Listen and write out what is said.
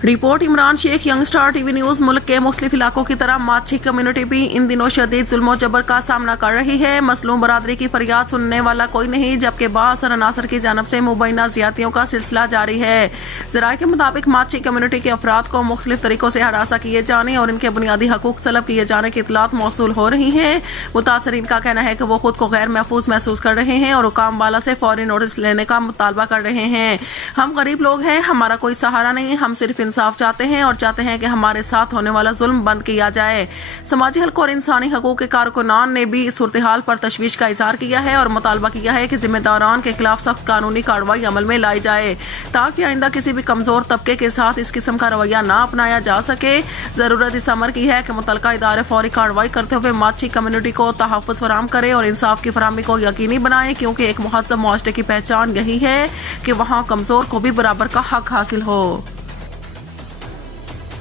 Report Imran Sheikh, young star TV news. मुल्क के मुख्तलिफ इलाकों की तरह माछी कम्युनिटी भी इन दिनों शदीद जुल्म जबर का सामना कर रही है। मसलूम बरादरी की फरियाद सुनने वाला कोई नहीं, जबकि बाअसर अनासर की जानब से मुबैना ज्यादतियों का सिलसिला जारी है। ज़राए के मुताबिक माछी कम्युनिटी के अफराद को मुख्तलिफ तरीकों से हरासा किए जाने और इनके बुनियादी हकूक सलब किए जाने की इतलात मौसूल हो रही है। मुतासरीन का कहना है कि वो खुद को गैर महफूज महसूस कर रहे हैं और हुकाम वाला से फौरी नोटिस लेने का मुतालबा कर रहे हैं। हम गरीब लोग हैं, हमारा कोई सहारा नहीं, हम सिर्फ इंसाफ चाहते हैं और चाहते हैं कि हमारे साथ होने वाला जुल्म बंद किया जाए। समाजी हल्कों और इंसानी हकूक के कारकुनान ने भी इस सूरत हाल पर तशवीश का इजहार किया है और मुतालबा किया है कि जिम्मेदारान के खिलाफ सख्त कानूनी कार्रवाई अमल में लाई जाए ताकि आइंदा किसी भी कमजोर तबके के साथ इस किस्म का रवैया ना अपनाया जा सके। जरूरत इस अमर की है कि मुतलका इदारे फौरी कार्रवाई करते हुए माछी कम्युनिटी को तहफ़्फ़ुज़ फराहम करे और इंसाफ की फराहमी को यकीनी बनाए, क्योंकि एक मुहज़्ज़ब मुआशरे की पहचान यही है कि वहाँ कमजोर को भी बराबर का हक हासिल हो।